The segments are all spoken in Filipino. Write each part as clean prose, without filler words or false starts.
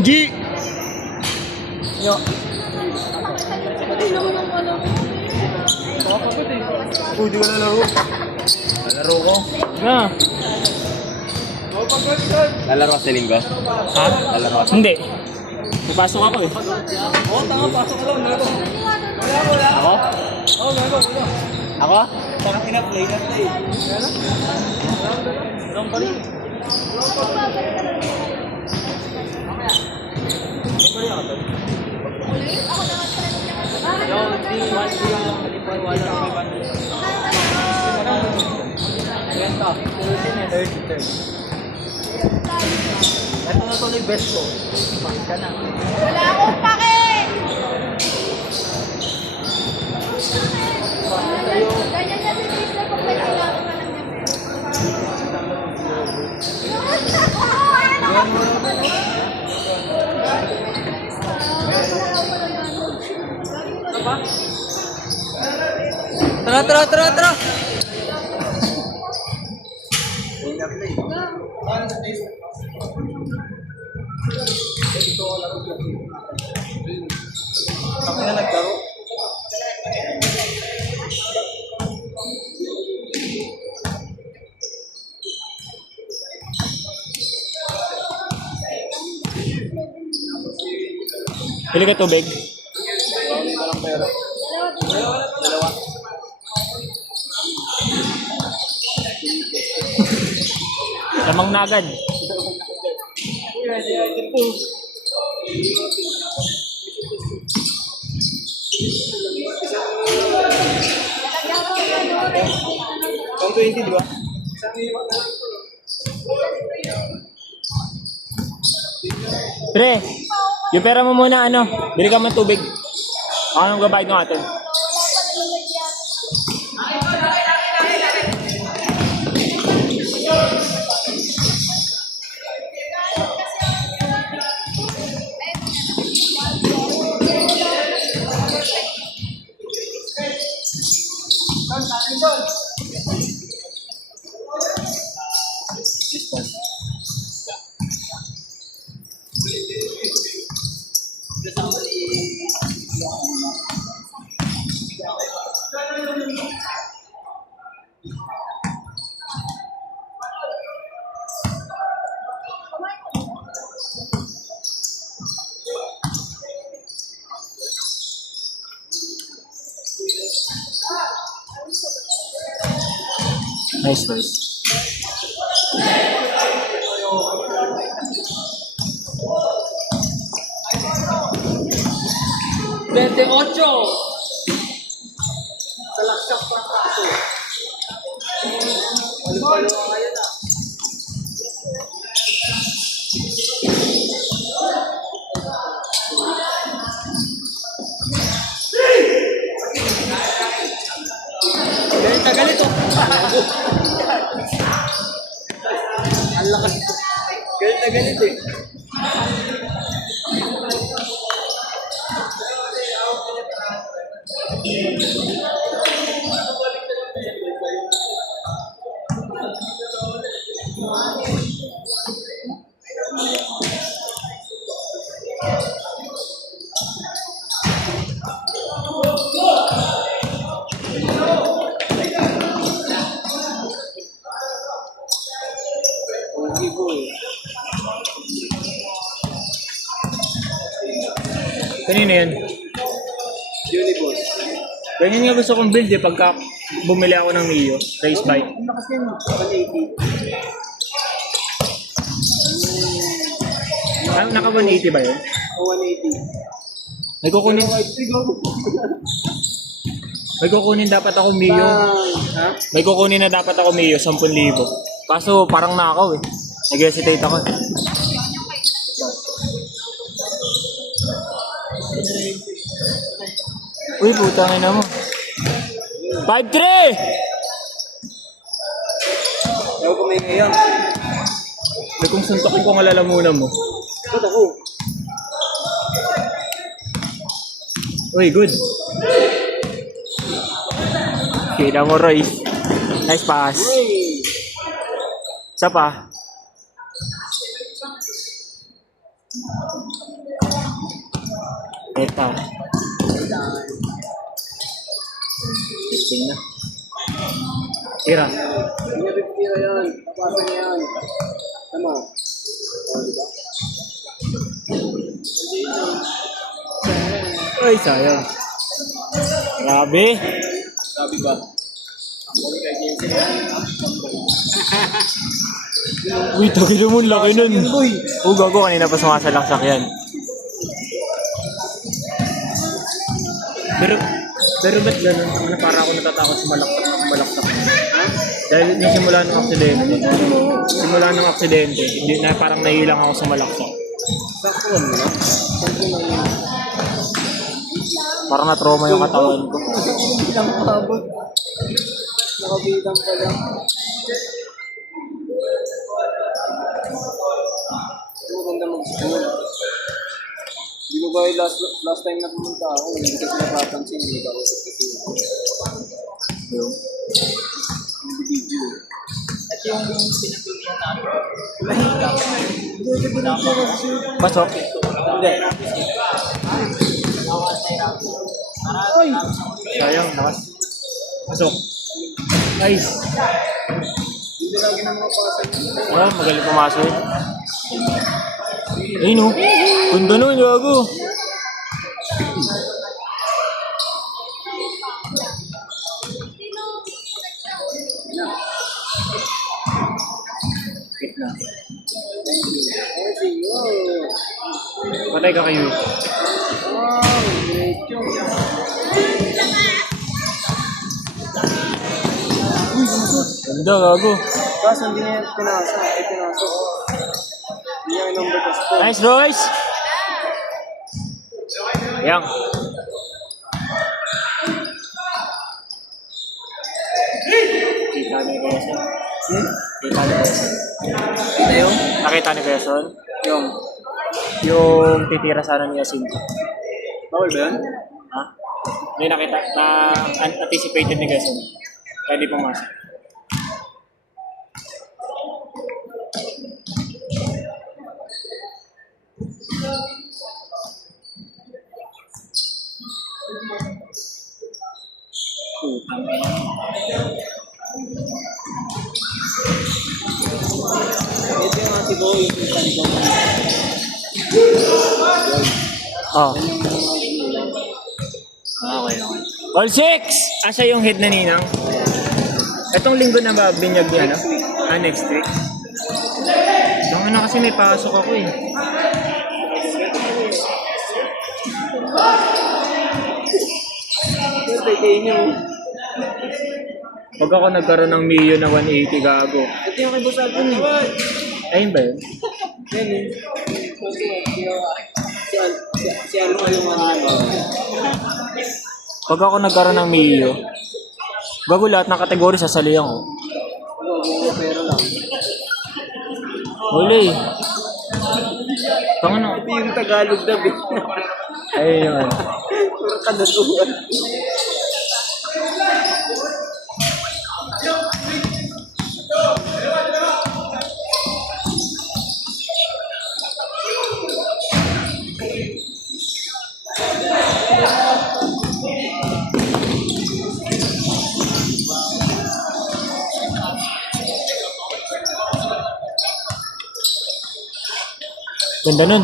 Angie! Yo. Di ko lalaro. Lalaro ko. Na. Lalaro ka sa linggo? Ha? Lalaro ka. Hindi. Papasok ako eh. Oo, tanga. Pasok ka lang. Ako? Oo, gago. Ako? Parang pina-play na play. Anong bali? Ito na tuloy best ko. Ka na. Wala akong pake! Ganyan na si Tristan kung may kailangan ka lang niya. Tara! Kami na naglaro. Pili ka tubig. Lamang na agad. Pang 20, di ba? Pre, yung pera mo muna ano, bili ka mo ng tubig. Ako nang gabayad ng atin. Nice. 28! Sa laksak pa kaso. Palo-palo ka kayo na. Galit oh. Ang lakas po. Galit eh. Kanina yan. Unibus. Ganyan nga gusto kong build eh pagka bumili ako ng Mio, race bike. Ang lakas yan. 180. Ah, naka 180 ba yun? O 180. May kukunin dapat ako Mio. Ha? May kukunin na dapat ako Mio, 10,000. Kaso parang nakaw eh. Nag-hesitate ako. Uy, putangin na mo. 5-3! Ayaw ko may ngayon. May kung suntokin ko nga lalamunan mo. Ba't ako? Uy, good. Kita mo, Royce. Nice pass. Hey! Isa pa. Ito. Testing na. Tira. Pinabibigyan yan. Papasa niya yan. Tama. Ay, sayang. Grabe. Sabi ba? Uy, tagilo mo, laki nun. Oh, gago, kanina pa sumasalaksak yan. Pero ba't gano'n? Ano, para ako natatakot sa malaksak. Dahil yung simula ng aksidente, hindi na parang nahilang ako sa malaksak. Sakto mo na. Parang na-trauma yung katawan ko. Bilang mabot. Nakabilang pa lang. Maganda mag-school. Hindi ko ba last time na pumunta ako, hindi ko napapansin, hindi ko usap kasi. Yung video. At yung pinagdumihan namin. Pasok. Hindi. Ay! Sayang, bakas. Pasok. Nice. Hindi lagi ng mga pasay. Ah, magaling pumasok. Ay no. Ganda nun, gago. Gitna. Patay ka kayo eh. Wow, great yung. Uy, sumusot. Ganda, gago. Kaso hindi niya pinasa. Ay, pinasok. Hindi niya number kasi. Nice, Royce! Yang. Kita ni Quezon. Kita ni Quezon. Ito yung? Nakita ni Quezon? Yung. Yung titira sana ni Jacinto. Bawal ba yun? Ha? Hindi nakita. Na-anticipated ni Quezon. Kaya di pumasok. Ito yung ate ko, yung pinsan ko. Oh. Okay. All six! Asa yung head na ninang? Itong linggo na ba binyag niya, no? Next week. Baka na kasi may pasok ako eh. Ito kayo niyo. Pag ako nagkaroon ng Mio na 180 gago. Ito yung kay Boss Alvin eh. Ayun ba yun? Yan eh. Si ano yung mga ano. Pag ako nagkaroon ng Mio, bago lahat ng kategory sasalihan ko. Pero lang. Huli. Pang ano? Ito yung Tagalog na bit. Ayun yun. Puro kadaluan. Ganda nun.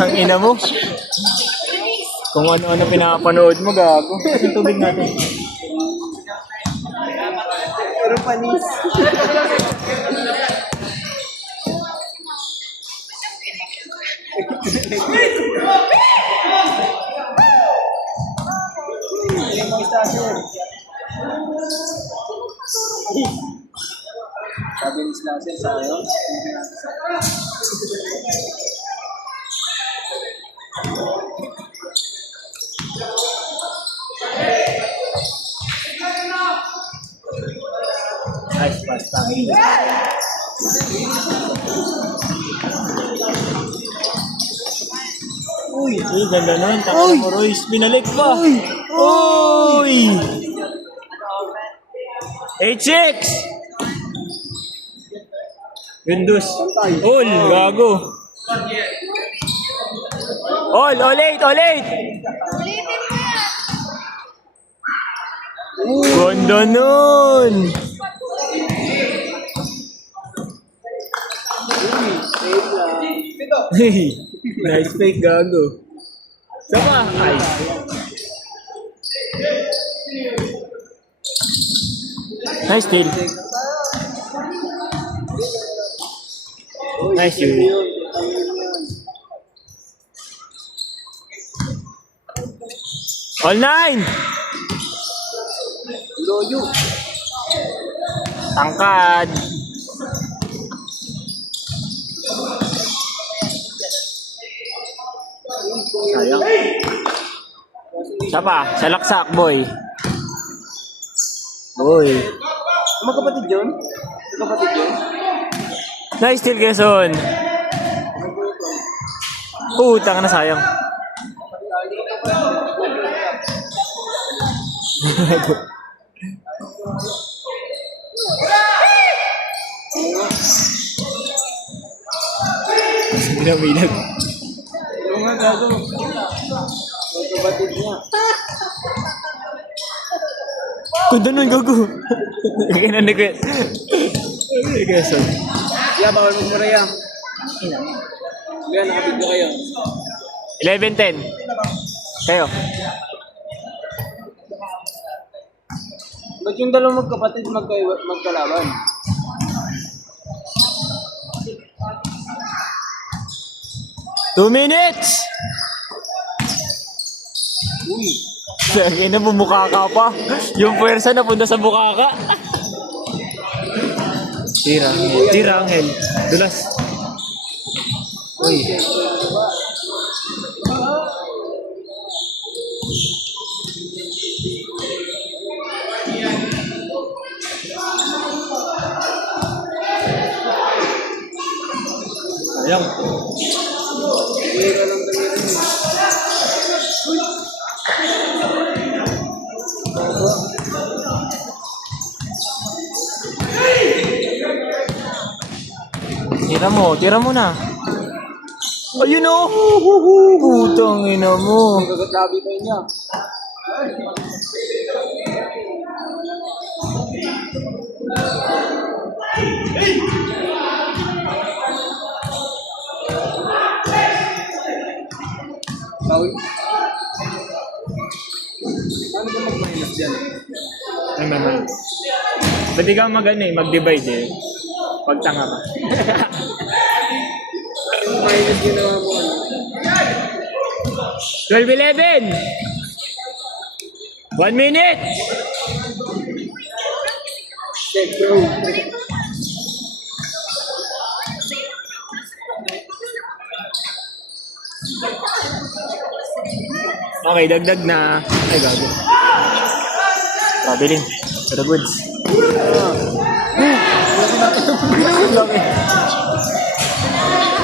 Ang ina mo. Kung ano-ano pinapanood mo, gago. Kasi tubig natin. Pero panis. Sabi ni Slasher sa'yo. Nice pasta. Uy! Uy, ganda nun. Taka mo, Royce. Binalik pa. Uy! 8-6! Gundus. All, gago. All 8, all 8! Ganda nun! Hey, nice fake, gago. Sama, ice. Nice steal. Nice Yuri. All 9! Loyo. Tangkad. Sayang. Siya pa, sa laksak, boy. Boy. Magkapatid yun? Magkapatid yun? Nice steal, Quezon. Putang na, sayang. Bilang-bilang. Ano nga gago? Magkapatid niya. Kung doon gago. Kaya na nag- Quezon. Kaya bawal magmuraya. Kaya nakabigyo kayo. 11-10. Kayo. Ba't yung dalawang magkapatid magkalaban? Two minutes! Uy! Sige na, bumukha ka pa. Yung puwersa napunta sa mukha ka. Tira. Tira, Angel. Dulas. Uy. Sayang. Hira lang talaga yun. Tira mo na. Ayun o! Putang ina mo. Nagkakatabi pa niya. Paul? Ano ba mag-minus dyan? Ay, mamay. Pwede ka mag-divide eh. Pagtanga ka. Minus ginawa mo ano? 12-11! 1 minute! Check bro. Okay, dagdag na. Ay, gago. Pabiling. For the goods.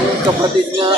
Yung kapatid nga.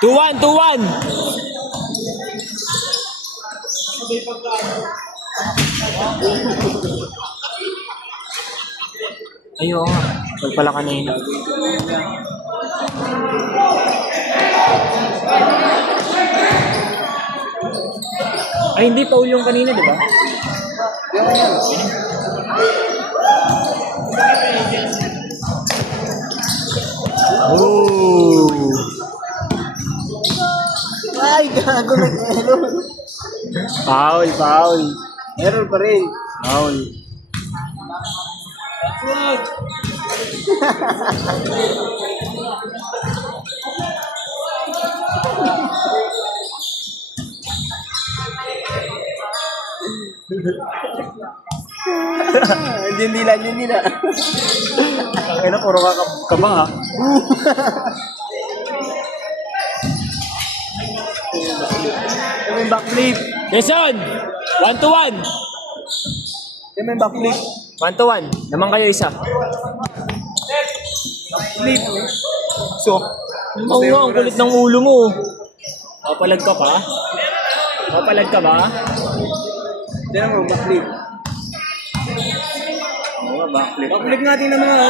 Two one. Ayaw nga. Pag pala kanina. Ay, hindi pa yung kanina, di ba? Yan yan. Oh! Ay, gago nag-error. Foul. Error pa rin. Foul. Hindi nila. Ang ina, puro kabang ha. Ito yung backflip. Quezon! 1-1. Ito yung backflip. 1-1. Naman kayo isa. So, oo nga, ang kulit ng ulo mo. Papalag ka pa? Papalag ka ba? Tiyan mo, backflip. Oo, backflip. Backflip natin naman ako.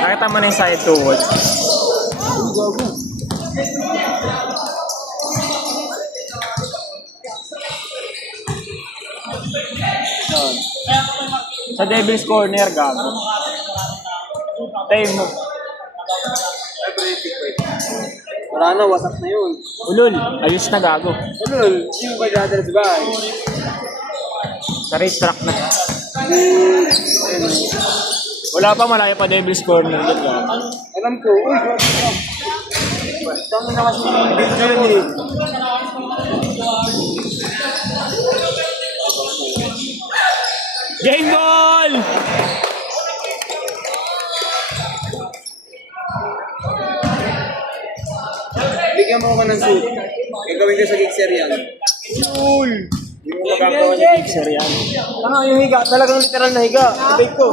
Nakita mo na yung side tuhod. Sa Devil's Corner, gago. Tayo mo. Wala na, wasak na yun. Ulol, ayos na gago. Ano, yung ba dati sa bahay? Sa racetrack na. Wala pa, malayo pa Devil's Corner. Doon gago. Alam ko, uy, tama na kasi yung video yun eh. Game ball! Bigyan mo ko ng suit. Gagawin ko sa Gixer yan. Cool! Hindi mo magagawa ni Pixar yan. Tanga yung higa, talagang literal na higa. Bake ko.